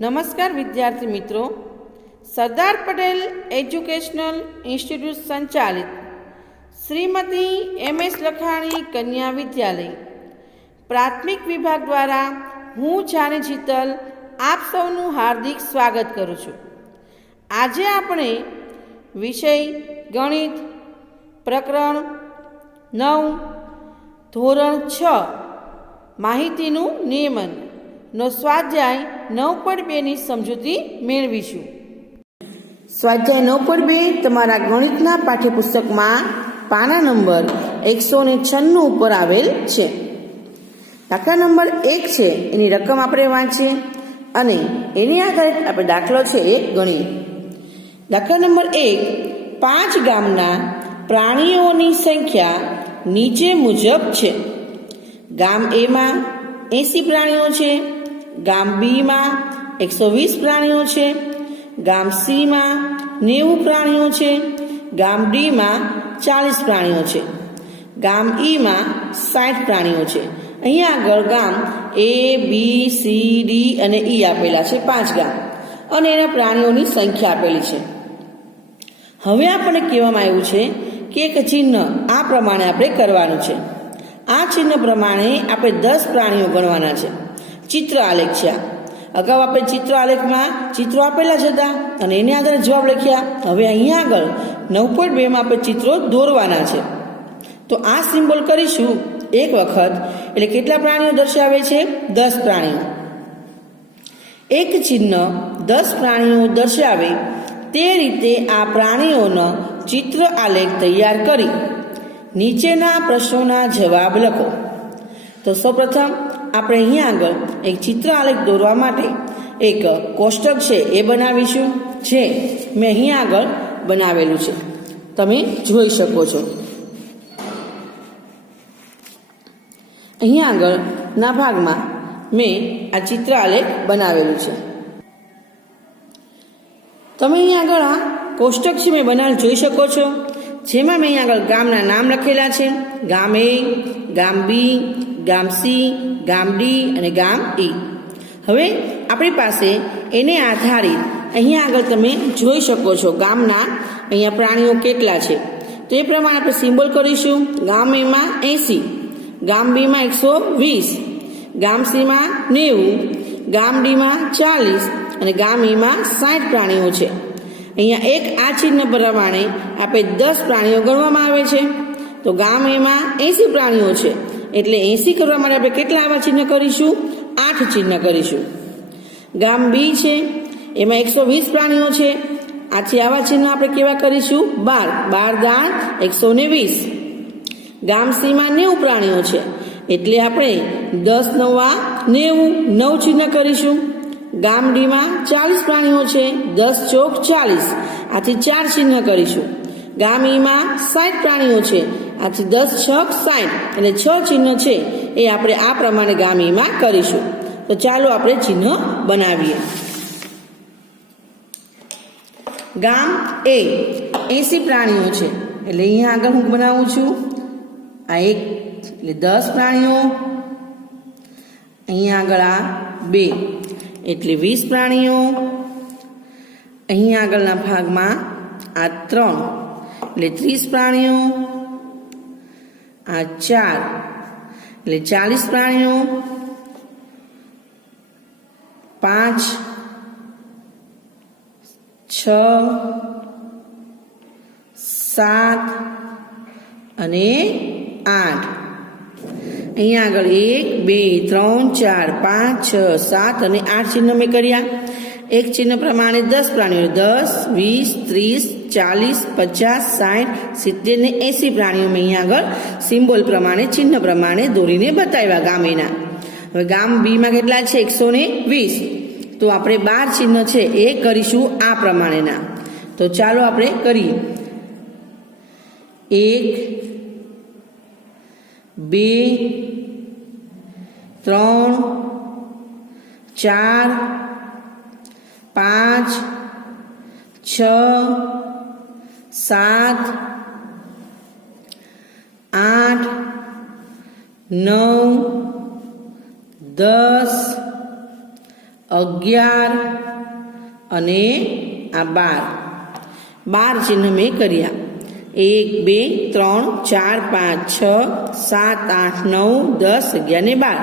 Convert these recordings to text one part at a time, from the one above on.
નમસ્કાર વિદ્યાર્થી મિત્રો, સરદાર પટેલ એજ્યુકેશનલ ઇન્સ્ટિટ્યૂટ સંચાલિત શ્રીમતી એમ.એસ. લખાણી કન્યા વિદ્યાલય પ્રાથમિક વિભાગ દ્વારા હું જાની જીતલ આપ સૌનું હાર્દિક સ્વાગત કરું છું. આજે આપણે વિષય ગણિત પ્રકરણ 9 ધોરણ 6 માહિતીનું નિયમન નો સ્વાધ્યાય 9.2ની સમજૂતી મેળવીશું. સ્વાધ્યાય 9.2 તમારા ગણિતના પાઠ્યપુસ્તકમાં પાના નંબર 196 ઉપર આવેલ છે. દાખલા નંબર 1 છે એની રકમ આપણે વાંચીએ અને એની આધારે આપણે દાખલો છે એ ગણીએ. દાખલા નંબર 1, 5 ગામના પ્રાણીઓની સંખ્યા નીચે મુજબ છે. ગામ એ માં 80 પ્રાણીઓ છે, ગામ બી માં 120 પ્રાણીઓ છે, ગામ સી માં 90 પ્રાણીઓ છે, ગામ ડી માં 40 પ્રાણીઓ છે, ગામ ઈ માં 60 પ્રાણીઓ છે. અહીંયા આગળ ગામ એ બી સી ડી અને ઈ આપેલા છે, 5 ગામ, અને એના પ્રાણીઓની સંખ્યા આપેલી છે. હવે આપણને કહેવામાં આવ્યું છે કે એક ચિહ્ન આ પ્રમાણે આપણે કરવાનું છે. આ ચિહ્ન પ્રમાણે આપણે 10 પ્રાણીઓ ગણવાના છે. ચિત્ર આલેખ છે. અગાઉ આપણે ચિત્ર આલેખમાં ચિત્રો આપેલા જ હતા અને એને આધારે જવાબ લખ્યા. હવે અહીંયા આગળ 9.2માં આપણે ચિત્રો દોરવાના છે. તો આ સિમ્બોલ કરીશું એક વખત, એટલે કેટલા પ્રાણીઓ દર્શાવે છે? 10 પ્રાણીઓ. એક ચિહ્ન 10 પ્રાણીઓ દર્શાવે તે રીતે આ પ્રાણીઓનો ચિત્ર આલેખ તૈયાર કરી નીચેના પ્રશ્નોના જવાબ લખો. તો સૌપ્રથમ આપણે અહીંયા આગળ એક ચિત્ર આલેખ દોરવા માટે એક કોષ્ટક છે એ બનાવીશું, જે મેં અહીંયા આગળ બનાવેલું છે, તમે જોઈ શકો છો. અહીંયા આગળના ભાગમાં મેં આ ચિત્ર આલેખ બનાવેલું છે. તમે અહીંયા આગળ આ કોષ્ટક છે મેં બનાવેલું જોઈ શકો છો, જેમાં મેં અહીંયા આગળ ગામના નામ લખેલા છે. ગામ એ, ગામ બી, ગામ સી, ગામ ડી અને ગામ ઈ. હવે આપણી પાસે એને આધારિત અહીંયા આગળ તમે જોઈ શકો છો ગામના અહીંયા પ્રાણીઓ કેટલા છે. તો એ પ્રમાણે આપણે સિમ્બોલ કરીશું. ગામ એમાં 80, ગામ બીમાં 120, ગામ સીમાં 90, ગામ ડીમાં 40 અને ગામ ઈમાં 60 પ્રાણીઓ છે. અહીંયા એક આ ચિહ્ન પ્રમાણે આપણે 10 પ્રાણીઓ ગણવામાં આવે છે. તો ગામ એમાં 80 પ્રાણીઓ છે, એટલે 80 કરવા માટે આપણે કેટલા આવા ચિહ્ન કરીશું? 8 ચિહ્ન કરીશું. ગામ બી છે એમાં 120 પ્રાણીઓ છે, આથી આવા ચિહ્ન આપણે કેવા કરીશું? 12 દાણ 120. ગામ સીમાં 90 પ્રાણીઓ છે, એટલે આપણે 10 નવા 90, 9 ચિહ્ન કરીશું. ગામ ડીમાં 40 પ્રાણીઓ છે, 10 ચોક 40, આથી 4 ચિહ્ન કરીશું. ગામ ઈમાં 60 પ્રાણીઓ છે, આથી 10 છક 60, અને 6 ચિહ્ન છે એ આપણે આ પ્રમાણે ગામ ઈમાં કરીશું. તો ચાલો આપણે ચિહ્ન બનાવીએ. ગામ એ 80 પ્રાણીઓ છે, એટલે અહીંયા આગળ હું બનાવું છું આ 1, એટલે 10 પ્રાણીઓ. અહીંયા આગળ આ 2 એટલે 20 પ્રાણીઓ. અહીંયા આગળના ભાગમાં આ 3 એટલે 30 પ્રાણીઓ. આ 4 એટલે 40 પ્રાણીઓ. 5, 6, 7 અને 8. અહીંયા આગળ 1, 2, 3, 4, 5, 6, 7 અને 8 ચિહ્ન મેં કર્યા. એક ચિહ્ન પ્રમાણે 10 પ્રાણીઓ, 10, 20, 30, 40, 50, 60, 70 ને 80 પ્રાણીઓ મેં અહીંયા આગળ સિમ્બોલ પ્રમાણે ચિહ્ન પ્રમાણે દોરીને બતાવ્યા ગામ એના. હવે ગામ બીમાં કેટલા છે? 120. તો આપણે 12 ચિહ્ન છે એ કરીશું આ પ્રમાણેના. તો ચાલો આપણે કરીએ. 1, 2, 3, 4, 5, 6, 7, 8, 9, 10, 11 અને આ 12 ચિહ્ન મેં કર્યા. 1 2 3 4 5 6 7 8 9 10 11 ને 12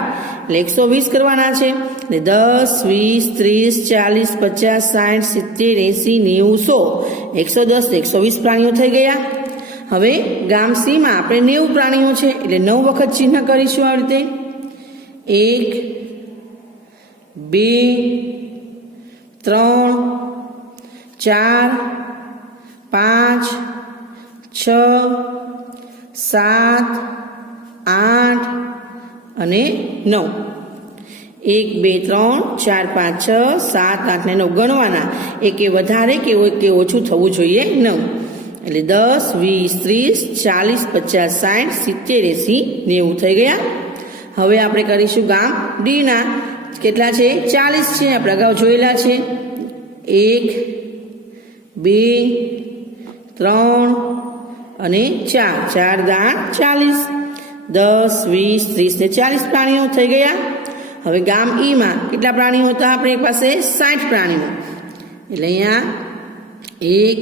એટલે 120 કરવાના છે. 10 20 30 40 50 60 70 80 90 100 110 120 પ્રાણીઓ થઈ ગયા. હવે ગામ સી માં આપણે 90 પ્રાણીઓ છે એટલે 9 વખત ચિહ્ન કરીશું. આ રીતે 1 2 3 4 5 6 7 8 અને 9. 1 2 3 4 5 6 7 8 ને 9 ગણવાના. એક એ વધારે કે ઓછું થવું જોઈએ 9. એટલે 10 20 30 40 50 60 70 80 90 થઈ ગયા. હવે આપણે કરીશું ગામ ડી ના. કેટલા છે? 40 છે. આપણે અગાઉ જોયેલા છે. 1 2 3 અને 4 4 દાણ 40. 10 20 30 ને 40 પ્રાણીઓ થઈ ગયા. હવે ગામ ઈ માં કેટલા પ્રાણીઓ હતા આપણી પાસે? 60 પ્રાણીઓ. એટલે અહીંયા 1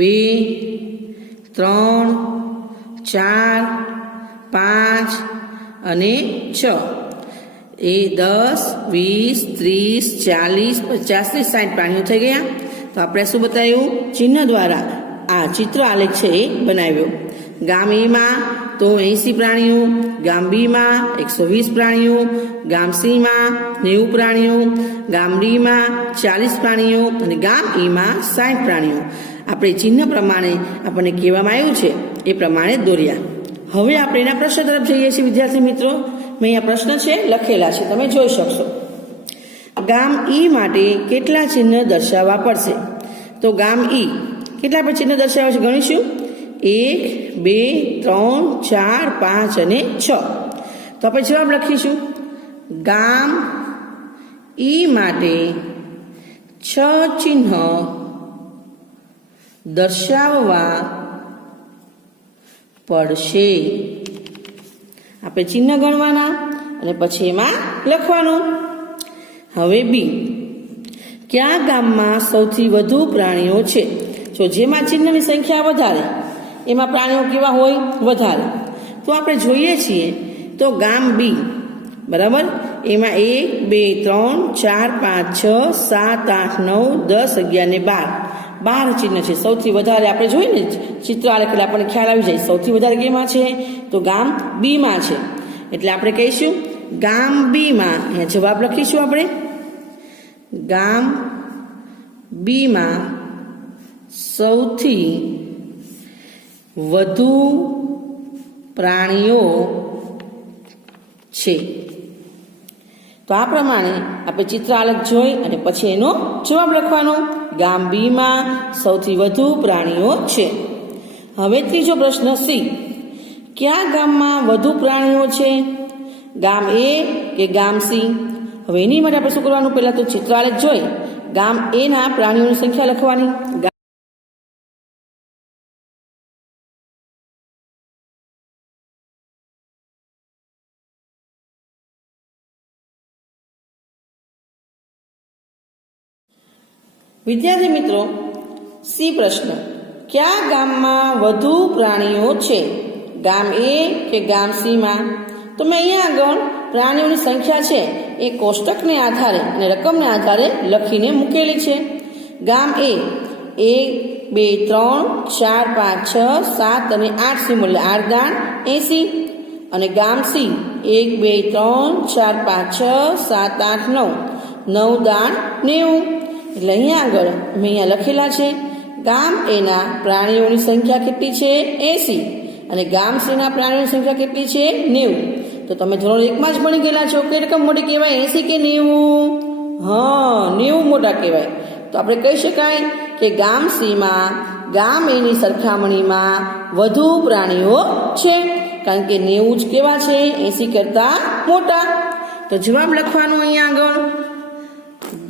2 3 4 5 અને 6 એ 10 20 30 40 50 ને 60 પ્રાણીઓ થઈ ગયા. તો આપણે શું બતાવ્યું? ચિહ્ન દ્વારા આ ચિત્ર આલેખ છે એ બનાવ્યો. ગામ એ માં તો 80 પ્રાણીઓ, ગામ બી માં 120 પ્રાણીઓ, ગામ સી માં 90 પ્રાણીઓ, ગામ ડી માં 40 પ્રાણીઓ અને ગામ ઈ માં 60 પ્રાણીઓ આપણે ચિહ્ન પ્રમાણે આપણને કહેવામાં આવ્યું છે એ પ્રમાણે દોર્યા. હવે આપણે એના પ્રશ્ન તરફ જઈએ છીએ. વિદ્યાર્થી મિત્રો, મેં અહીંયા પ્રશ્ન છે લખેલા છે, તમે જોઈ શકશો. ગામ ઈ માટે કેટલા ચિહ્ન દર્શાવવા પડશે? તો ગામ ઈ કેટલા પર ચિહ્ન દર્શાવે છે ગણીશું. 1 2 3 4 5 અને 6. તો આપણે જવાબ લખીશું. ગામ ઈ માટે 6 ચિહ્ન દર્શાવવા પડશે. આપણે ચિહ્ન ગણવાના અને પછી એમાં લખવાનું. હવે બી, કયા ગામમાં સૌથી વધુ પ્રાણીઓ છે? જો જેમાં ચિહ્નની સંખ્યા વધારે એમાં પ્રાણીઓ કેવા હોય? વધારે. તો આપણે જોઈએ છીએ તો ગામ બી બરાબર, એમાં 1 2 3 4 5 6 7 8 9 10 11 ને 12 ચિહ્ન છે. સૌથી વધારે આપણે જોઈએ ને ચિત્ર આલેખ એટલે આપણને ખ્યાલ આવી જાય સૌથી વધારે કેમાં છે? તો ગામ બી માં છે. એટલે આપણે કહીશું ગામ બી માં. અહીંયા જવાબ લખીશું આપણે. ગામ બી માં સૌથી વધુ પ્રાણીઓ છે. તો આ પ્રમાણે આપણે ચિત્ર આલેખ જોઈ અને પછી એનો જવાબ લખવાનો. ગામ બી માં સૌથી વધુ પ્રાણીઓ છે. હવે ત્રીજો પ્રશ્ન સી. કયા ગામમાં વધુ પ્રાણીઓ છે? ગામ એ કે ગામ સી? હવે એની માટે આપણે શું કરવાનું? પહેલા તો ચિત્ર આલેખ જોઈ ગામ એ ના પ્રાણીઓની સંખ્યા લખવાની. વિદ્યાર્થી મિત્રો, સી પ્રશ્ન. કયા ગામમાં વધુ પ્રાણીઓ છે? ગામ એ કે ગામ સી માં? તો મેં અહીંયા આગળ પ્રાણીઓની સંખ્યા છે એ કોષ્ટકને આધારે અને રકમને આધારે લખીને મૂકેલી છે. ગામ એ 1 2 3 4 5 6 7 અને 8 સિમ્બોલ 8 દાણ 80. અને ગામ સી 1 2 3 4 5 6 7 8 9 9 દાણ 90. એટલે અહીંયા આગળ મેં અહીંયા લખેલા છે ગામ એના પ્રાણીઓની સંખ્યા કેટલી છે? 80. અને ગામ સીના પ્રાણીઓની સંખ્યા કેટલી છે? 90. તો તમે ધોરણ 1 માં જ ભણી ગયેલા છો. કઈ રકમ મોટી કહેવાય? 80 કે 90? હા, 90 મોટા કહેવાય. તો આપણે કહી શકાય કે ગામ સીમાં ગામ એની સરખામણીમાં વધુ પ્રાણીઓ છે, કારણ કે 90 જ કેવા છે? 80 કરતા મોટા. તો જવાબ લખવાનો અહીંયા આગળ.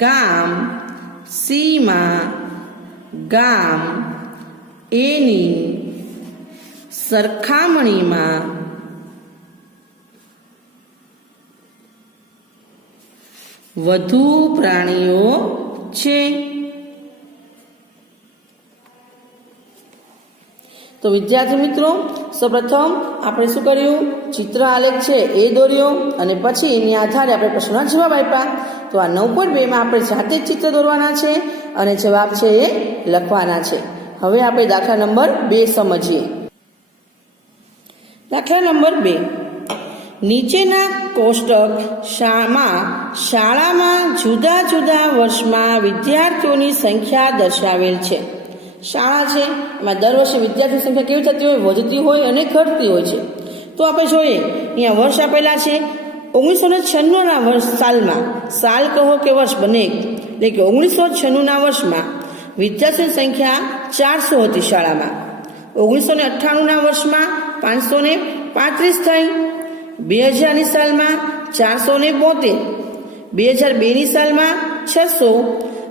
ગામ સી માં ગામ એની સરખામણીમાં વધુ પ્રાણીઓ છે. તો વિદ્યાર્થી મિત્રો, સૌપ્રથમ આપણે શું કર્યું? ચિત્ર આલેખ છે એ દોર્યો અને પછી એની આધારે આપણે પ્રશ્નના જવાબ આપ્યા. તો આ 9.2 માં આપણે જાતે જ ચિત્ર દોરવાના છે અને જવાબ છે એ લખવાના છે. હવે આપણે દાખલા નંબર 2 સમજીએ. દાખલા નંબર 2. નીચેના કોષ્ટક શાળામાં જુદા જુદા વર્ષમાં વિદ્યાર્થીઓની સંખ્યા દર્શાવેલ છે. શાળા છે એમાં દર વર્ષે વિદ્યાર્થીઓની સંખ્યા કેવી થતી હોય? વધતી હોય અને ઘટતી હોય છે. તો આપણે જોઈએ, અહીંયા વર્ષ આપેલા છે 1996 સાલમાં, સાલ કહો કે વર્ષ બંને, એટલે કે 1996 વર્ષમાં વિદ્યાર્થીઓની સંખ્યા 400 હતી શાળામાં. 1998 વર્ષમાં 535 થઈ. 2000 સાલમાં 472, 2002 સાલમાં 600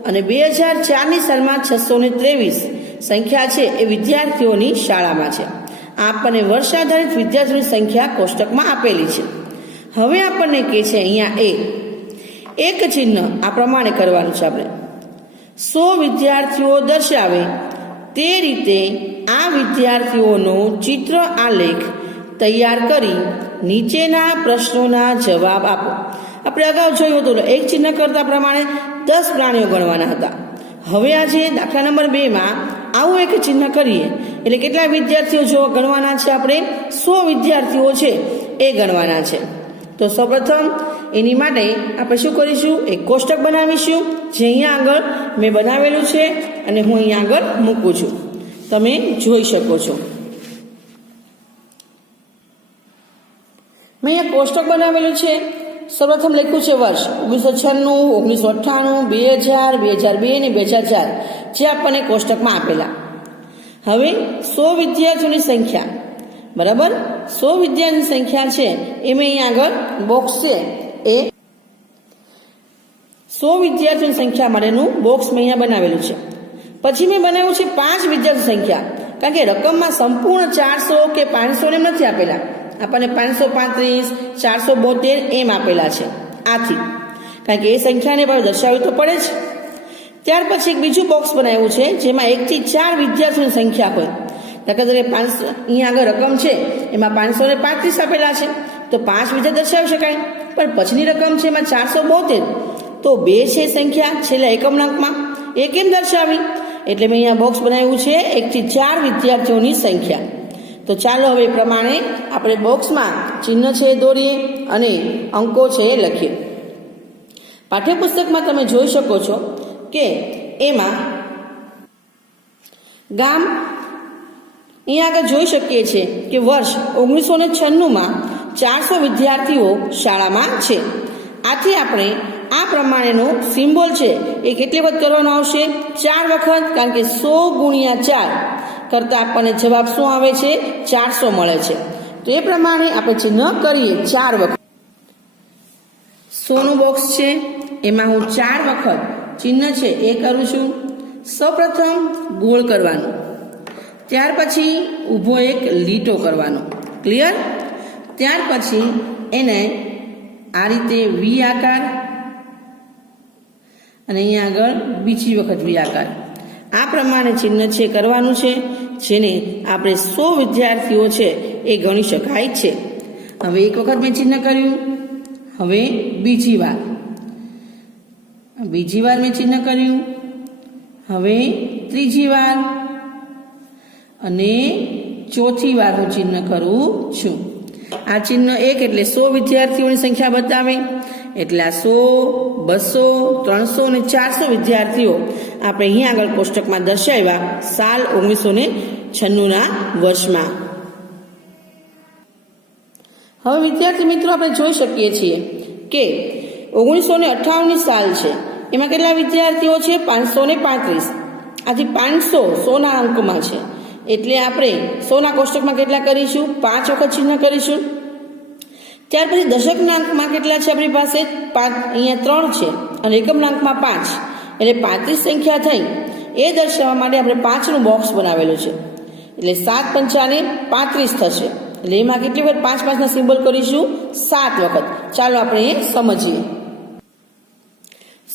અને 2004 સાલમાં 623 સંખ્યા છે એ વિદ્યાર્થીઓની શાળામાં છે. આપણને વર્ષ આધારિત વિદ્યાર્થીઓની સંખ્યા કોષ્ટકમાં આપેલી છે. હવે આપણને કહે છે અહીંયા એક ચિહ્ન આ પ્રમાણે કરવાનું છે. આપણે 100 વિદ્યાર્થીઓ દર્શાવે તે રીતે આ વિદ્યાર્થીઓનો ચિત્ર આલેખ તૈયાર કરી નીચેના પ્રશ્નોના જવાબ આપો. આપણે અગાઉ જોયું હતું એક ચિહ્ન કરતા પ્રમાણે 10 પ્રાણીઓ ગણવાના હતા. હવે આજે દાખલા નંબર 2 માં આવું એક ચિહ્ન કરીએ એટલે કેટલા વિદ્યાર્થીઓ જો ગણવાના છે? આપણે 100 વિદ્યાર્થીઓ છે એ ગણવાના છે. તો સૌપ્રથમ એની માટે આપણે શું કરીશું? એક કોષ્ટક બનાવીશું જે અહીંયા આગળ મેં બનાવેલું છે અને હું અહીંયા આગળ મૂકું છું. તમે જોઈ શકો છો. મેં અહીંયા કોષ્ટક બનાવેલું છે. સૌપ્રથમ લખ્યું છે વર્ષ 1996, 1998, 2000, 2002 અને 2004 જે આપણને કોષ્ટકમાં આપેલા. હવે 100 વિદ્યાર્થીઓની સંખ્યા, બરાબર, 100 વિદ્યાર્થીની સંખ્યા છે એ મેં અહીંયા આગળ બોક્સ છે એ 100 વિદ્યાર્થીઓની સંખ્યા માટેનું બોક્સ મેં અહીંયા બનાવેલું છે. પછી મેં બનાવ્યું છે 5 વિદ્યાર્થી સંખ્યા, કારણ કે રકમમાં સંપૂર્ણ 400 કે 500 એમ નથી આપેલા. આપણને 535, 472 એમ આપેલા છે. આથી કારણ કે એ સંખ્યાને પણ દર્શાવવી તો પડે જ. ત્યાર પછી એક બીજું બોક્સ બનાવ્યું છે જેમાં 1 થી 4 વિદ્યાર્થીઓની સંખ્યા હોય. દાખલા તરીકે 500 અહીંયા આગળ રકમ છે એમાં 535 આપેલા છે તો 5 વિદ્યાર્થી દર્શાવી શકાય. પણ પછીની રકમ છે એમાં 472 તો 2 છે સંખ્યા છેલ્લા એકમ અંકમાં, એ કેમ દર્શાવી? એટલે મેં અહીંયા બોક્સ બનાવ્યું છે 1 થી 4 વિદ્યાર્થીઓની સંખ્યા. તો ચાલો હવે એ પ્રમાણે આપણે બોક્સમાં ચિહ્ન છે એ દોરીએ અને અંકો છે એ લખીએ. પાઠ્યપુસ્તકમાં તમે જોઈ શકો છો કે એમાં ગામ અહીંયા આગળ જોઈ શકીએ છીએ કે વર્ષ 1996માં 400 વિદ્યાર્થીઓ શાળામાં છે. આથી આપણે આ પ્રમાણેનો સિમ્બોલ છે એ કેટલી વખત કરવાનો આવશે? 4 વખત, કારણ કે 100 ગુણ્યા 4 કરતા આપણને જવાબ શું આવે છે? 400 મળે છે. તો એ પ્રમાણે આપણે ચિહ્ન કરીએ 4 વખત. 100 નું બોક્સ છે એમાં હું 4 વખત ચિહ્ન છે એ કરું છું. સૌપ્રથમ ગોળ કરવાનું, ત્યાર પછી ઊભો એક લીટો કરવાનો. ક્લિયર? ત્યાર પછી એને આ રીતે વી આકાર અને અહીંયા આગળ બીજી વખત વી આકાર, આ પ્રમાણે ચિહ્ન છે કરવાનું છે, જેને આપણે 100 વિદ્યાર્થીઓ છે એ ગણી શકાય છે. હવે એક વખત મેં ચિહ્ન કર્યું, હવે બીજી વાર મેં ચિહ્ન કર્યું, હવે ત્રીજી વાર અને ચોથી વાર હું ચિહ્ન કરું છું. આ ચિહ્ન 1 એટલે 100 વિદ્યાર્થીઓની સંખ્યા બતાવે. એટલે આ 100, 200, 300 અને 400 વિદ્યાર્થીઓ આપણે અહીંયા આગળ કોષ્ટકમાં દર્શાવ્યા સાલ 1996ના વર્ષમાં. હવે વિદ્યાર્થી મિત્રો આપણે જોઈ શકીએ છીએ કે 1998ની સાલ છે એમાં કેટલા વિદ્યાર્થીઓ છે? 535. આથી 500 100ના અંકમાં છે એટલે આપણે 100ના કોષ્ટકમાં કેટલા કરીશું? 5 વખત ચિહ્ન કરીશું. ત્યાર પછી દશકના અંકમાં કેટલા છે આપણી પાસે? 5, અહીંયા 3 છે અને એકમના અંકમાં 5 એટલે 35 સંખ્યા થઈ. એ દર્શાવવા માટે આપણે 5નું બોક્સ બનાવેલું છે એટલે 7 પંચાને 35 થશે. એટલે એમાં કેટલી વખત 5 5ના સિમ્બોલ કરીશું? 7 વખત. ચાલો આપણે એ સમજીએ.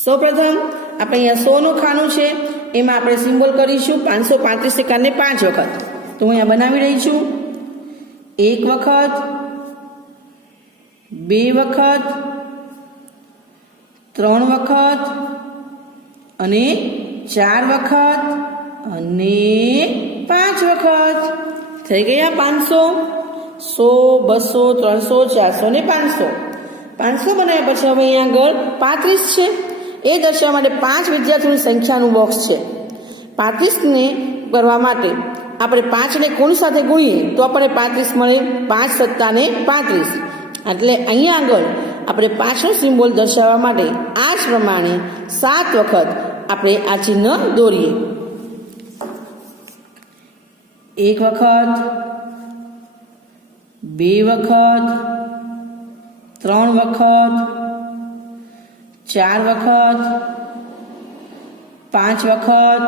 સૌપ્રથમ આપણે અહીંયા 100નું ખાનું છે, એમાં આપણે સિમ્બોલ કરીશું 535 સેકન્ડને 5 વખત. તો હું અહીંયા બનાવી રહી છું. 1 વખત, 2 વખત, 3 વખત અને 4 વખત અને 5 વખત. થઈ ગયા 500. 100, 200, 300, 400 ને 500. 500 બનાવ્યા પછી હવે અહીંયા આગળ 35 છે. એ દર્શાવવા માટે 5 વિદ્યાર્થીઓની સંખ્યાનું બોક્સ છે. 35ને કરવા માટે આપણે 5ને કોની સાથે ગુણીએ તો આપણને 35 મળે. 5 સત્તા ને 35. એટલે અહીંયા આગળ આપણે 5નો સિમ્બોલ દર્શાવવા માટે આ જ પ્રમાણે 7 વખત આપણે આ ચિહ્ન દોરીએ. 1 વખત, 2 વખત, 3 વખત, 4 વખત, 5 વખત,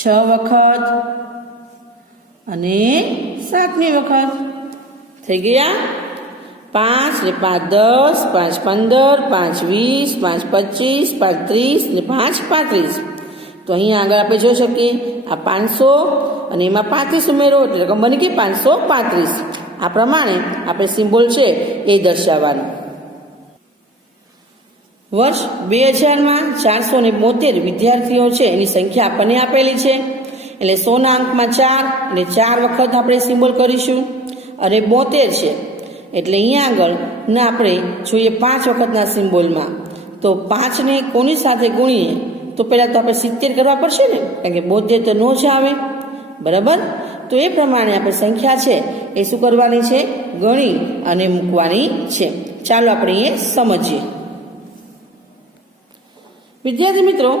6 વખત અને 7મી વખત. થઈ ગયા 5 ને 5 10, 5 15, 5 20, 5 25, 5 30 ને 5 35. તો અહીંયા આગળ આપણે જોઈ શકીએ આ 500 અને એમાં 35 ઉમેરો એટલે રકમ બની ગઈ 535. આ પ્રમાણે આપણે સિમ્બોલ છે એ દર્શાવવાનું. વર્ષ 2000માં 472 વિદ્યાર્થીઓ છે એની સંખ્યા આપણને આપેલી છે. એટલે 100ના અંકમાં 4 અને 4 વખત આપણે સિમ્બોલ કરીશું. અને 72 છે એટલે અહીંયા આગળ ના આપણે જોઈએ 5 વખતના સિમ્બોલમાં. તો 5ને કોની સાથે ગુણીએ તો પહેલાં તો આપણે 70 કરવા પડશે ને, કારણ કે 72 તો નો જ આવે. બરાબર. તો એ પ્રમાણે આપણે સંખ્યા છે એ શું કરવાની છે, ગણી અને મૂકવાની છે. ચાલો આપણે એ સમજીએ. વિદ્યાર્થી મિત્રો,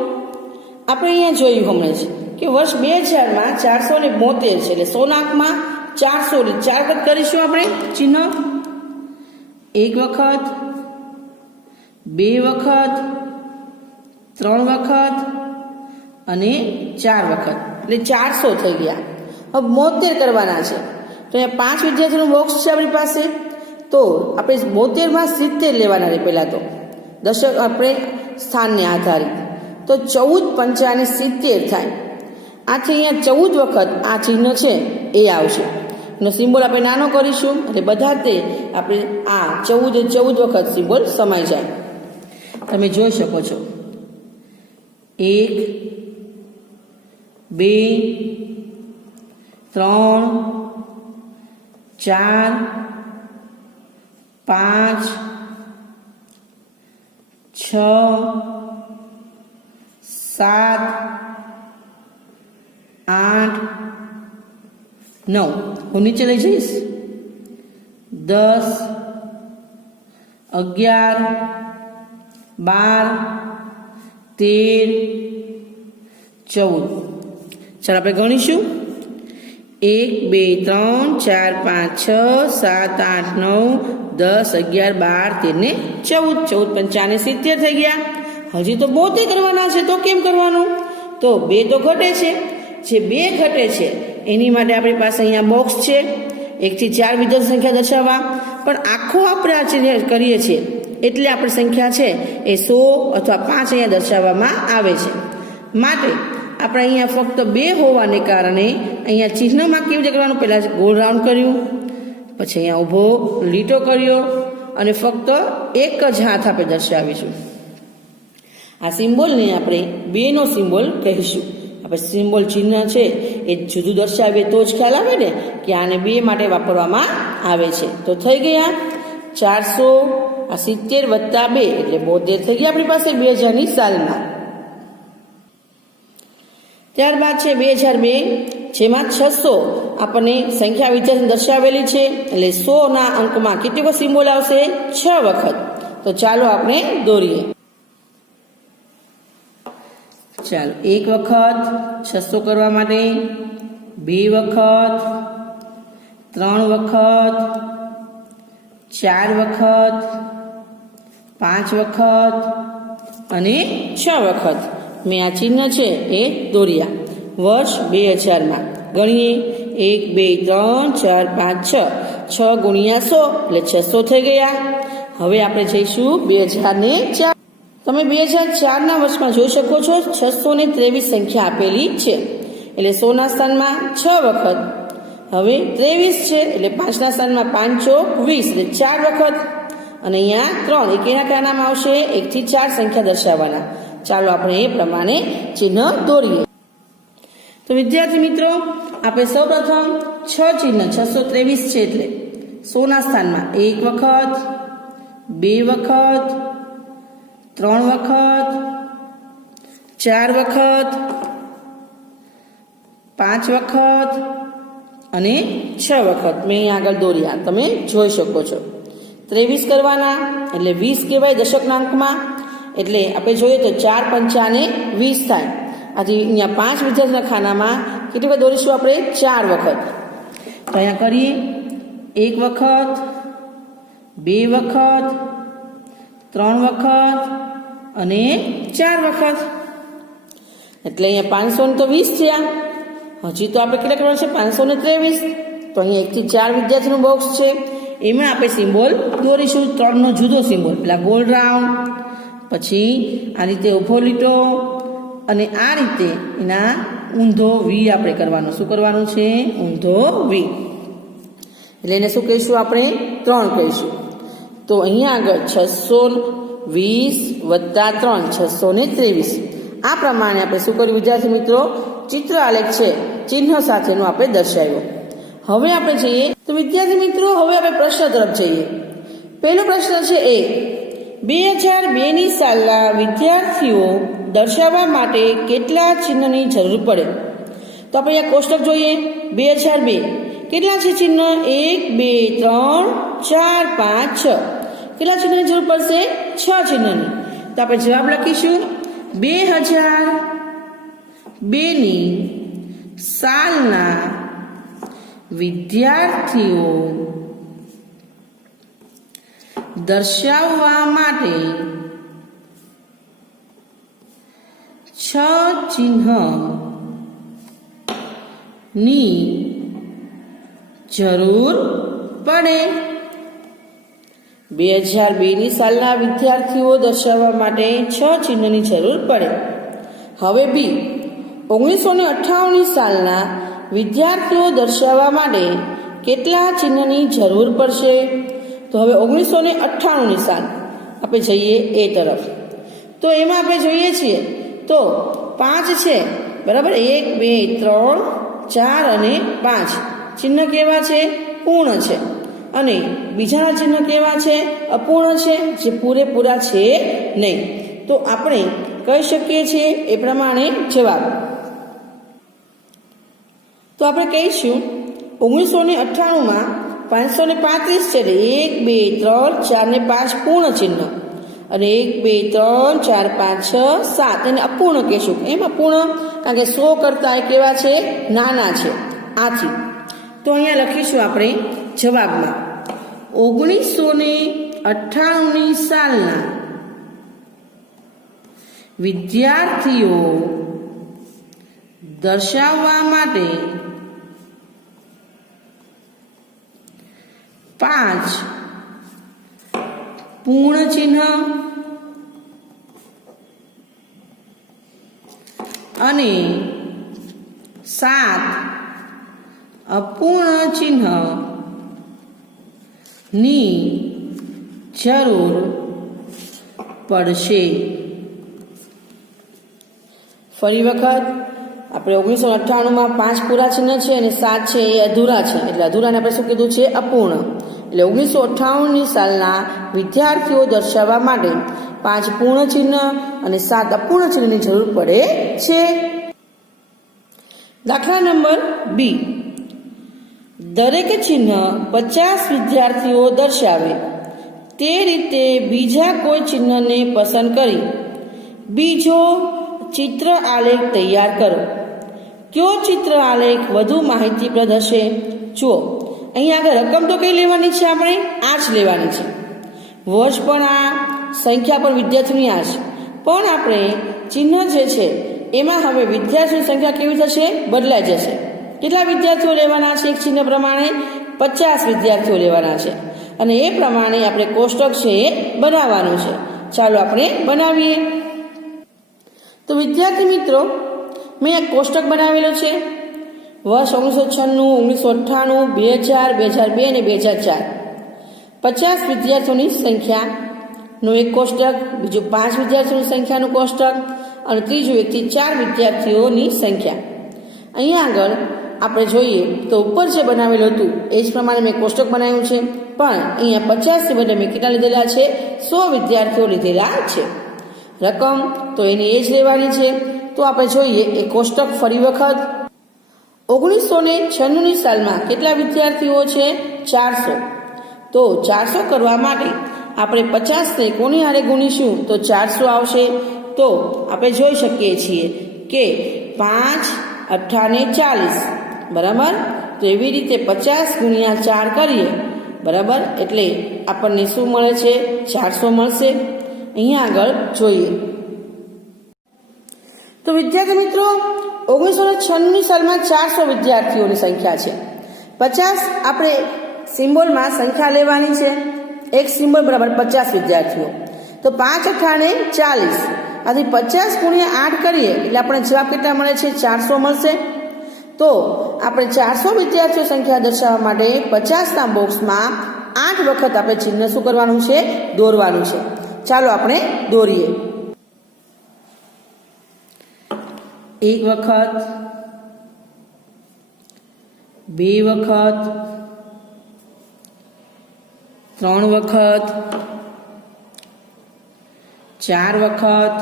આપણે અહીંયા જોયું હમણાં જ કે વર્ષ 2000માં 472 છે. એટલે 100ના અંકમાં 400 ને 4 વખત કરીશું આપણે ચિહ્ન. 1 વખત, 2 વખત, 3 વખત અને 4 વખત. એટલે 400 થઈ ગયા. હવે 72 કરવાના છે. તો અહીંયા 5 વિદ્યાર્થીનું બોક્સ છે આપણી પાસે. તો આપણે 72માં 70 લેવાના રહે. પહેલાં તો દશક આપણે સ્થાનને આધારિત. તો 14 પંચાને 70 થાય. આથી અહીંયા 14 વખત આ ચિહ્ન છે એ આવશે. એનો સિમ્બોલ આપણે નાનો કરીશું એટલે બધા તે આપણે આ 14 વખત સિમ્બોલ સમાઈ જાય. તમે જોઈ શકો છો 1, 2, 3, 4, 5, 6, 7, 8, 9. હું નીચે લઈ જઈશ. 10, 11, 12, 13, 14. ચાલો આપણે ગણીશું. 1, 2, 3, 4, 5, 6, 7, 8, 9, 10, 11, 12, 13 ને 14. 14 પંચાને 70 થઈ ગયા. હજી તો 72 કરવાના છે. તો કેમ કરવાનું? તો 2 તો ઘટે છે. જે 2 ઘટે છે એની માટે આપણી પાસે અહીંયા બોક્સ છે. 1 થી 4 વિદ્યાર્થી સંખ્યા દર્શાવવા. પણ આખો આપણે આ કરીએ છીએ એટલે આપણી સંખ્યા છે એ 100 અથવા 5 અહીંયા દર્શાવવામાં આવે છે. માટે આપણે અહીંયા ફક્ત 2 હોવાને કારણે અહીંયા ચિહ્નમાં કેવી રીતે કરવાનું, પહેલાં ગોળ રાઉન્ડ કર્યું, પછી અહીંયા ઊભો લીટો કર્યો અને ફક્ત એક જ હાથ આપણે દર્શાવીશું. આ સિમ્બોલને આપણે 2નો સિમ્બોલ કહીશું. આપણે સિમ્બોલ ચિહ્ન છે એ જુદું દર્શાવીએ તો જ ખ્યાલ આવે ને કે આને 2 માટે વાપરવામાં આવે છે. તો થઈ ગયા 400, આ 70 વત્તા 2 એટલે 72 થઈ ગયા આપણી પાસે 2000ની સાલમાં. ત્યારબાદ છે 2002, જેમાં 600 આપણને સંખ્યા વિદ્યાર્થી દર્શાવેલી છે. એટલે 100ના અંકમાં કેટલી વખત સિમ્બોલ આવશે? 6 વખત. તો ચાલો આપણે દોરીએ. ચાલો 1 વખત 600 કરવા માટે, 2 વખત, 3 વખત, 4 વખત, 5 વખત અને 6 વખત મેં આ ચિહ્ન છે એ દોર્યા. વર્ષ 2000માં ગણીએ 1, 2, 3, 4, 5, 6. 6 ગુણ્યા 100 એટલે 600 થઈ ગયા. હવે આપણે જઈશું 2004. તો તમે 2004ના વર્ષમાં જોઈ શકો છો 623 સંખ્યા આપેલી છે, એટલે 100 ના સ્થાનમાં 6 વખત. હવે 23 છે એટલે 5 ના સ્થાનમાં 5 ચોક 20 એટલે 4 વખત. અને અહીંયા 3 એકેના કાનામાં આવશે 1 થી 4 સંખ્યા દર્શાવવાના. ચાલો આપણે એ પ્રમાણે ચિહ્ન દોરીએ. તો વિદ્યાર્થી મિત્રો, આપણે સૌપ્રથમ 6 ચિહ્ન 623 છે એટલે 100 ના સ્થાનમાં 1 વખત, 2 વખત, 3 વખત, 4 વખત, 5 વખત અને 6 વખત મેં અહીં આગળ દોર્યા, તમે જોઈ શકો છો. 23 કરવાના એટલે 20 કહેવાય દશકના અંકમાં. એટલે આપણે જોઈએ તો 4 પંચાને 20 થાય. આજે અહીંયા 5 વિદ્યાર્થીના ખાનામાં કેટલી વખત દોરીશું આપણે? 4 વખત. તો અહીંયા કરીએ 1 વખત, 2 વખત, 3 વખત અને 4 વખત. એટલે અહીંયા 500 તો 20 થયા. હજી તો આપણે કેટલા કરવાના છે? 523. તો અહીંયા 1 થી 4 વિદ્યાર્થીનું બોક્સ છે, એમાં આપણે સિમ્બોલ દોરીશું. 3નો જુદો સિમ્બોલ, પેલા ગોળ રાઉન્ડ, પછી આ રીતે ઊભો લીટો અને આ રીતે એના ઊંધો વી આપણે કરવાનો. શું કરવાનું છે? ઊંધો વી. એટલે એને શું કહીશું આપણે? 3 કહીશું. તો અહીંયા આગળ 620 વત્તા 3 623. આ પ્રમાણે આપણે શું કર્યું વિદ્યાર્થી મિત્રો? ચિત્ર આલેખ છે ચિહ્ન સાથેનો આપણે દર્શાવ્યો. હવે આપણે જઈએ તો વિદ્યાર્થી મિત્રો, હવે આપણે પ્રશ્ન તરફ જઈએ. પહેલો પ્રશ્ન છે એ 2002ની સાલના વિદ્યાર્થીઓ દર્શાવવા માટે કેટલા ચિહ્નની જરૂર પડે? તો આપણે અહીંયા કોષ્ટક જોઈએ. 2002 કેટલા છે ચિહ્ન? 1 2 3 4 5 6. કેટલા ચિહ્નની જરૂર પડશે? 6 ચિહ્નની. તો આપણે જવાબ લખીશું 2002ની સાલના વિદ્યાર્થીઓ દર્શાવવા માટે 6 ચિહ્નની જરૂર પડે. 2002ની સાલના વિદ્યાર્થીઓ દર્શાવવા માટે 6 ચિહ્નની જરૂર પડે. હવે બી 1958ની સાલના વિદ્યાર્થીઓ દર્શાવવા માટે કેટલા ચિહ્નની જરૂર પડશે? તો હવે 1998ની સાલ આપણે જઈએ એ તરફ. તો એમાં આપણે જોઈએ છીએ તો 5 છે, બરાબર? 1 2 3 4 અને 5 ચિહ્ન કેવા છે? પૂર્ણ છે. અને બીજાના ચિહ્ન કેવા છે? અપૂર્ણ છે, જે પૂરેપૂરા છે નહીં. તો આપણે કહી શકીએ છીએ એ પ્રમાણે જવાબ. તો આપણે કહીશું 1998માં 535 છે, 1 2 3 4 ને 5 પૂર્ણ ચિહ્ન, અને 1 2 3 4 5 6 7 એને અપૂર્ણ કહીશું. એમ અપૂર્ણ કારણ કે 100 કરતા એ કેવા છે? નાના છે. આથી તો અહીંયા લખીશું આપણે જવાબમાં 1998ની સાલના વિદ્યાર્થીઓ દર્શાવવા માટે 5 પૂર્ણ ચિહ્ન અને 7 અપૂર્ણ ચિહ્ન ની જરૂર પડશે. ફરી વખત આપણે 1998માં 5 પૂરા ચિહ્ન છે અને 7 છે એ અધૂરા છે. એટલે અધૂરાને આપણે શું કીધું છે? અપૂર્ણ. એટલે 1958ની સાલના વિદ્યાર્થીઓ દર્શાવવા માટે 5 પૂર્ણ ચિહ્ન અને 7 અપૂર્ણ ચિહ્નની જરૂર પડે છે. દાખલા નંબર બી. દરેક ચિહ્ન 50 વિદ્યાર્થીઓ દર્શાવે તે રીતે બીજા કોઈ ચિહ્નને પસંદ કરી બીજો ચિત્ર આલેખ તૈયાર કરો. કયો ચિત્ર આલેખ વધુ માહિતીપ્રદ હશે? જુઓ, અહીં આગળ રકમ તો કઈ લેવાની છે? આપણે આ જ લેવાની છે. વર્ષ પણ આ, સંખ્યા પણ વિદ્યાર્થીની આ છે. પણ આપણે ચિહ્ન જે છે એમાં હવે વિદ્યાર્થીની સંખ્યા કેવી થશે? બદલાઈ જશે. કેટલા વિદ્યાર્થીઓ લેવાના છે? એક ચિહ્ન પ્રમાણે 50 વિદ્યાર્થીઓ લેવાના છે. અને એ પ્રમાણે આપણે કોષ્ટક છે એ બનાવવાનું છે. ચાલો આપણે બનાવીએ. તો વિદ્યાર્થી મિત્રો, મેં એક કોષ્ટક બનાવેલો છે. વર્ષ 1996, 1998, 2000, 2002 અને 2004 50 વિદ્યાર્થીઓની સંખ્યાનું એક કોષ્ટક, બીજું 5 વિદ્યાર્થીઓની સંખ્યાનું કોષ્ટક અને ત્રીજું 1 થી 4 વિદ્યાર્થીઓની સંખ્યા. અહીંયા આગળ આપણે જોઈએ તો ઉપર જે બનાવેલું હતું એ જ પ્રમાણે મેં કોષ્ટક બનાવ્યું છે, પણ અહીંયા 50 બદલે મેં કેટલા લીધેલા છે? 100 વિદ્યાર્થીઓ લીધેલા છે. રકમ તો એની એ જ લેવાની છે. તો આપણે જોઈએ એ કોષ્ટક ફરી વખત. 1996ની સાલમાં કેટલા વિદ્યાર્થીઓ છે? 400. તો 400 કરવા માટે આપણે 50ને કોની હારે ગુણીશું તો 400 આવશે. તો આપણે જોઈ શકીએ છીએ કે 5 8 ને 40, બરાબર. તો એવી રીતે 50 ગુણ્યા 4 કરીએ, બરાબર, એટલે આપણને શું મળે છે? 400 મળશે. અહીંયા આગળ જોઈએ તો વિદ્યાર્થી મિત્રો, 1996ની સાલમાં 400 વિદ્યાર્થીઓની સંખ્યા છે. 50 આપણે સિમ્બોલમાં સંખ્યા લેવાની છે. એક સિમ્બોલ બરાબર 50 વિદ્યાર્થીઓ. તો 5 8 ને 40, આથી 50 ગુણ્યા 8 કરીએ એટલે આપણે જવાબ કેટલા મળે છે? 400 મળશે. તો આપણે 400 વિદ્યાર્થીઓ સંખ્યા દર્શાવવા માટે 50ના બોક્સમાં 8 વખત આપણે ચિહ્ન શું કરવાનું છે? દોરવાનું છે. ચાલો આપણે દોરીએ. 1 વખત, 2 વખત, 3 વખત, 4 વખત,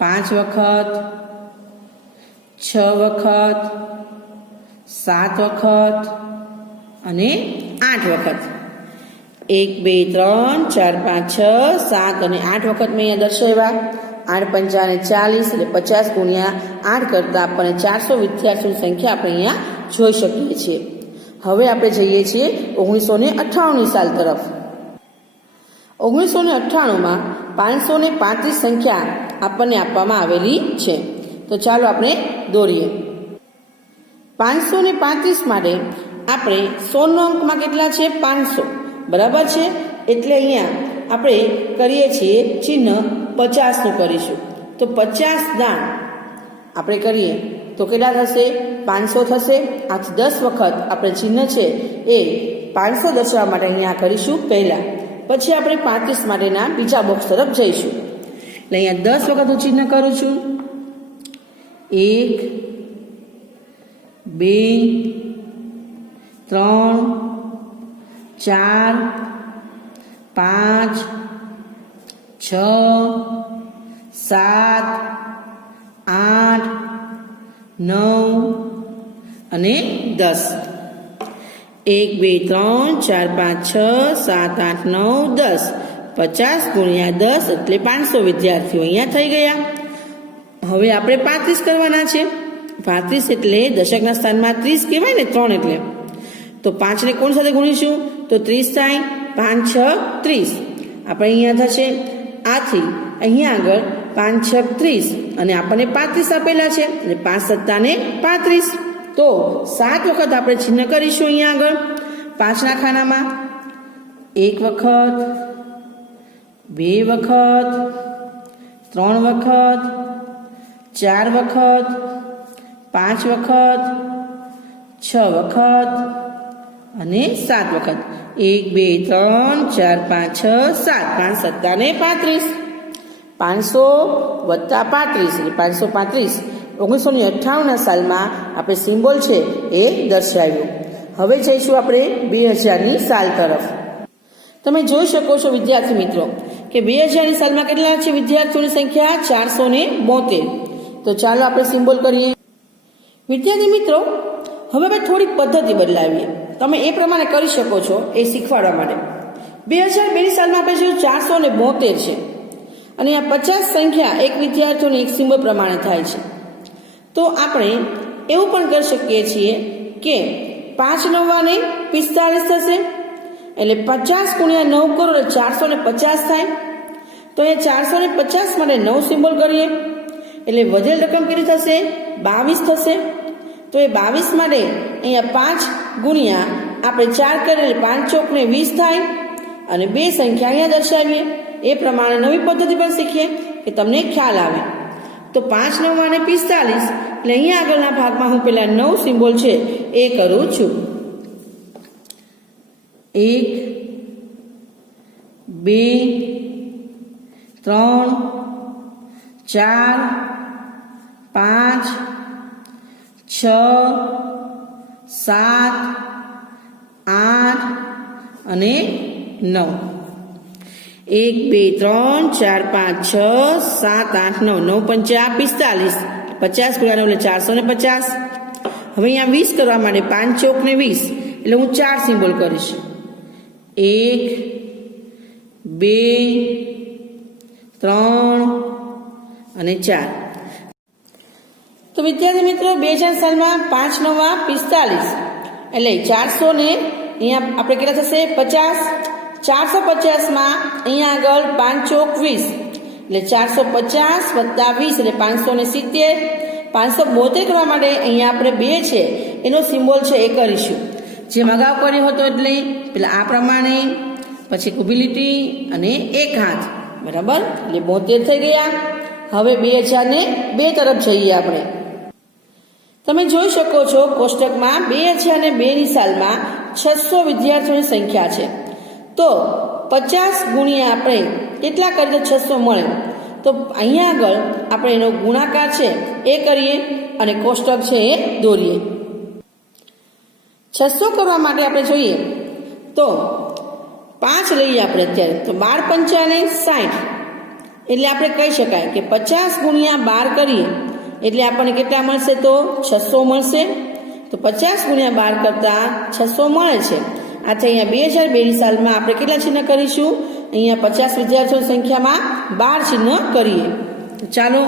5 વખત, 6 વખત, 7 વખત અને 8 વખત. 1 2 3 4 5 6 7 અને 8 વખત મેં અહીંયા દર્શાવ્યા. 8 5 ને 40 એટલે 50 ગુણ્યા 8 કરતા આપણને 400 વિદ્યાર્થીઓની સંખ્યા આપણે અહીંયા જોઈ શકીએ છીએ. હવે આપણે જઈએ છીએ 1998ની સાલ તરફ. 1998માં 535 સંખ્યા આપણને આપવામાં આવેલી છે. તો ચાલો આપણે દોરીએ. 535 માટે આપણે 100 નો અંકમાં કેટલા છે? 500, બરાબર છે. એટલે અહીંયા આપણે કરીએ છીએ ચિહ્ન 50નું કરીશું. તો 50 દાણ આપણે કરીએ તો કેટલા થશે? 500 થશે. આથી 10 વખત આપણે ચિહ્ન છે એ 500 દર્શાવવા માટે અહીંયા કરીશું પહેલા. પછી આપણે 35 માટેના બીજા બોક્સ તરફ જઈશું. એટલે અહીંયા 10 વખત હું ચિહ્ન કરું છું. 1 2 3 4 5 6 7 8 9 અને 10. 1 2 3 4 5 6 7 8 9 10. 50 ગુણ્યા 10 એટલે 500 વિદ્યાર્થીઓ અહીંયા થઈ ગયા. હવે આપણે 35 કરવાના છે. 35 એટલે દશકના સ્થાનમાં 30 કહેવાય ને, 3 એટલે. તો 5 ને કોણ સાથે ગુણીશું તો 30 થાય. 5 6 30 આપણે અહીંયા થશે. આથી અહીંયા આગળ 5 6 30 અને આપણને 35 આપેલા છે એટલે 5 7 ને 35. તો 7 વખત આપણે ચિહ્ન કરીશું અહીંયા આગળ 5ના ખાનામાં. 1 વખત, 2 વખત, 3 વખત, 4 વખત, 5 વખત, 6 વખત અને 7 વખત. 1 2 3 4 5 6 7 5 7 ને 35. 500 વત્તા 35 એટલે 535. 1998ના સાલમાં આપણે સિમ્બોલ છે એ દર્શાવ્યું. હવે જઈશું આપણે 2000ની સાલ તરફ. તમે જોઈ શકો છો વિદ્યાર્થી મિત્રો કે 2000ની સાલમાં કેટલા છે વિદ્યાર્થીઓની સંખ્યા? 472. તો ચાલો આપણે સિમ્બોલ કરીએ. વિદ્યાર્થી મિત્રો, હવે આપણે થોડી પદ્ધતિ બદલાવીએ. તમે એ પ્રમાણે કરી શકો છો એ શીખવાડવા માટે. 2002ની સાલમાં આપણે જોયું 472 છે અને આ 50 સંખ્યા એક વિદ્યાર્થીઓની એક સિમ્બોલ પ્રમાણે થાય છે. તો આપણે એવું પણ કરી શકીએ છીએ કે 5 9 45 થશે એટલે 50 ગુણ્યા 9 કરો એટલે 450 થાય. તો એ 450 માટે 9 સિમ્બોલ કરીએ એટલે વધેલ રકમ કેટલી થશે? 22 થશે. તો એ 22 માટે અહીંયા 5 ગુણ્યા આપણે 4 કરીએ એટલે 5 ચોક ને 20 થાય. અને 2 સંખ્યા અહીંયા દર્શાવીએ. એ પ્રમાણે નવી પદ્ધતિ પણ શીખીએ કે તમને ખ્યાલ આવે. તો 5 9 અને 45, એટલે અહીંયા આગળના ભાગમાં હું પેલા 9 સિમ્બોલ છે એ કરું છું. 1 2 3 4 5 6 7 8 અને 9. 1 2 3 4 5 6 7 8 9 9 5 45, 50 ગુણ્યા 9 એટલે 450. હવે અહીંયા 20 કરવા માટે 5 ચોક ને 20, એટલે હું 4 સિમ્બોલ કરીશ. 1 2 3 અને 4. તો વિદ્યાર્થી મિત્રો 2000 સાલમાં 5 9 45, એટલે 400 ને અહીંયા આપણે કેટલા થશે 50. 450માં અહીંયા આગળ 5 ચોક 20, એટલે 450 વત્તા 20 એટલે 570. 572 કરવા માટે અહીંયા આપણે 2 છે એનો સિમ્બોલ છે એ કરીશું. જેમ અગાઉ કર્યો હતો એટલે પેલા આ પ્રમાણે, પછી ઊભી લીટી અને એક હાથ, બરાબર, એટલે 72 થઈ ગયા. હવે 2000 ને 2 તરફ જઈએ આપણે. તમે જોઈ શકો છો કોષ્ટકમાં 2002 ની સાલમાં 600 વિદ્યાર્થીઓની સંખ્યા છે. તો 50 ગુણ્યા આપણે કેટલા કરીએ તો 600 મળે. તો અહીંયા આગળ આપણે એનો ગુણાકાર છે એ કરીએ અને કોષ્ટક છે એ દોરીએ. 600 કરવા માટે આપણે જોઈએ તો 5 લઈએ આપણે અત્યારે. તો 12 5 ને 60, એટલે આપણે કહી શકાય કે 50 ગુણ્યા 12 કરીએ એટલે આપણને કેટલા મળશે તો 600 મળશે. તો 50 ગુણ્યા 12 કરતા 600 મળે છે. આથી અહીંયા 2002 ની સાલમાં આપણે કેટલા ચિહ્ન કરીશું? અહીંયા 50 વિદ્યાર્થીઓની સંખ્યામાં 12 ચિહ્ન કરીએ. તો ચાલો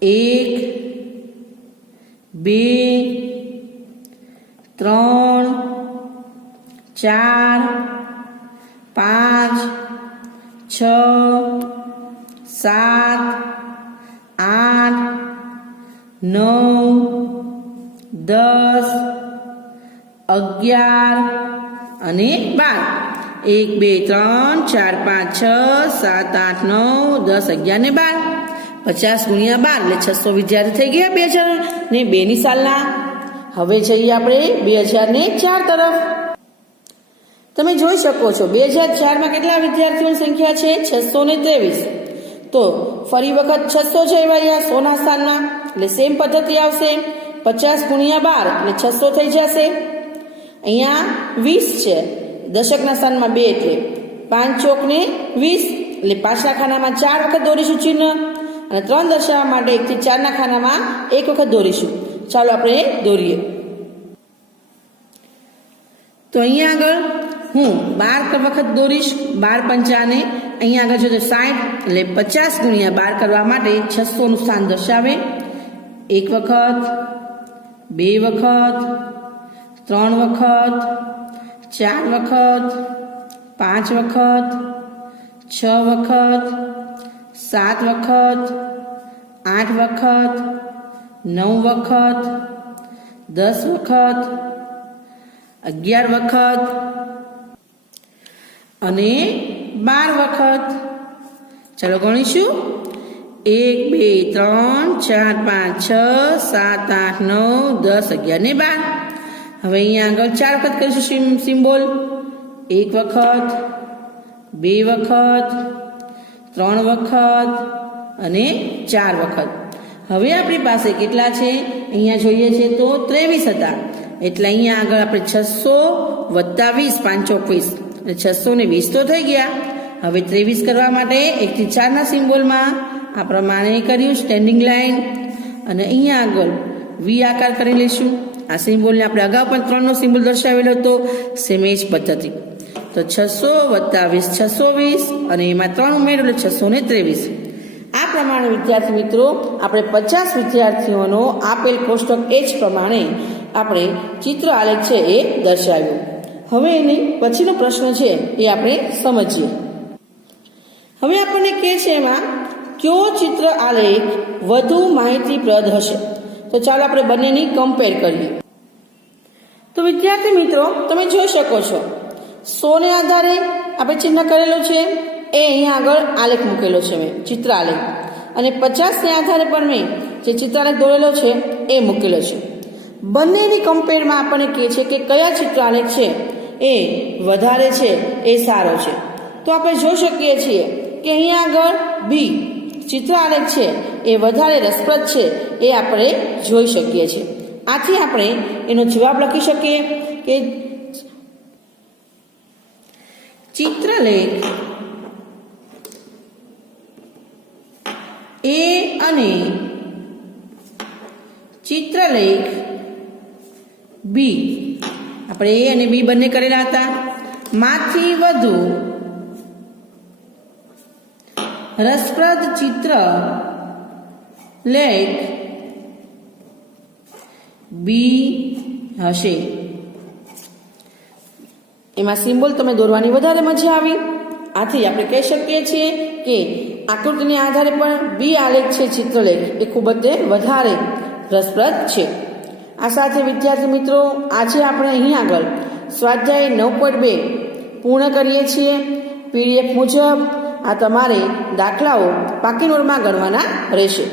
1 2 3 4 5 6 7 8 9 10 11 અને 12. 1 2 3 4 5 6 7 8 9 10 11 ને 12. 50 ગુણ્યા 12 એટલે 600 વિદ્યાર્થી થઈ ગયા 2002 ની સાલના. હવે જઈએ આપણે 2004 તરફ. તમે જોઈ શકો છો 2004માં કેટલા વિદ્યાર્થીઓની સંખ્યા છે? 623. તો ફરી વખત 600 છે એવા અહીંયા 100 ના સ્થાનમાં, એટલે સેમ પદ્ધતિ આવશે. 50 ગુણ્યા 12 એટલે 600 થઈ જશે. અહીંયા 20 છે, દશકના સ્થાનમાં 2 એટલે 5 ચોક ને 20, એટલે પાછલા ખાનામાં 4 વખત દોરીશું ચિહ્ન અને 3 દર્શાવવા માટે 1 થી 4 ના ખાનામાં 1 વખત દોરીશું. ચાલો આપણે દોરીએ. તો અહીંયા આગળ હું 12 વખત દોરીશ. 12 પંચાને અહીંયા આગળ જો 60, એટલે 50 ગુણ્યા 12 કરવા માટે 600 નું સ્થાન દર્શાવે. 1 વખત, 2 વખત, 3 વખત, 4 વખત, 5 વખત, 6 વખત, 7 વખત, 8 વખત, 9 વખત, 10 વખત, 11 વખત અને 12 વખત. ચાલો ગણીશું. 1 2 3 4 5 6 7 8 9 10 11 ને 12. હવે અહીંયા આગળ 4 વખત કરીશું સિમ્બોલ. 1 વખત, 2 વખત, 3 વખત અને 4 વખત. હવે આપણી પાસે કેટલા છે? અહીંયા જોઈએ છે તો 23 હતા, એટલે અહીંયા આગળ આપણે 600 વત્તા 20 5 ચોક 20, એટલે 620 તો થઈ ગયા. હવે 23 કરવા માટે 1 થી 4 ના સિમ્બોલમાં આ પ્રમાણે કર્યું સ્ટેન્ડિંગ લાઈન, અને અહીંયા આગળ વી આકાર કરી લઈશું. આ સિમ્બોલને આપણે અગાઉ પણ 3 નો સિમ્બોલ દર્શાવેલો હતો, સેમ એ જ પદ્ધતિ. તો 600 વત્તા 20 620, અને એમાં 3 ઉમેરો એટલે 623. આ પ્રમાણે વિદ્યાર્થી મિત્રો આપણે 50 વિદ્યાર્થીઓનો આપેલ કોષ્ટક એ જ પ્રમાણે આપણે ચિત્ર આલેખ છે એ દર્શાવ્યું. હવે એની પછીનો પ્રશ્ન છે એ આપણે સમજીએ. હવે આપણને કહે છે એમાં કયો ચિત્ર આલેખ વધુ માહિતીપ્રદ હશે? તો ચાલો આપણે બંનેની કમ્પેર કરીએ. તો વિદ્યાર્થી મિત્રો તમે જોઈ શકો છો 100 ને આધારે આપણે ચિહ્ન કરેલું છે એ અહીંયા આગળ આલેખ મૂકેલો છે મેં, ચિત્ર આલેખ. અને 50 ને આધારે પણ મેં જે ચિત્રાલેખ દોરેલો છે એ મૂકેલો છે. બંનેની કમ્પેરમાં આપણને કહે છે કે કયા ચિત્રાલેખ છે એ વધારે છે, એ સારો છે. તો આપણે જોઈ શકીએ છીએ કે અહીંયા આગળ બી ચિત્રાલેખ છે એ વધારે રસપ્રદ છે, એ આપણે જોઈ શકીએ છીએ. આથી આપણે એનો જવાબ લખી શકીએ કે ચિત્રલેખ એ અને ચિત્રલેખ બી, આપણે એ અને બી બંને કરેલા હતા, માંથી વધુ રસપ્રદ ચિત્ર લેખ બી હશે. એમાં સિમ્બોલ તમે દોરવાની વધારે મજા આવી. આથી આપણે કહી શકીએ છીએ કે આકૃતિને આધારે પણ બી આલેખ છે ચિત્રલેખ એ ખૂબ જ વધારે રસપ્રદ છે. આ સાથે વિદ્યાર્થી મિત્રો, આજે આપણે અહીં આગળ સ્વાધ્યાય 9.2 પૂર્ણ કરીએ છીએ. PDF મુજબ આ તમારે દાખલાઓ પાકી નોટમાં ગણવાના રહેશે.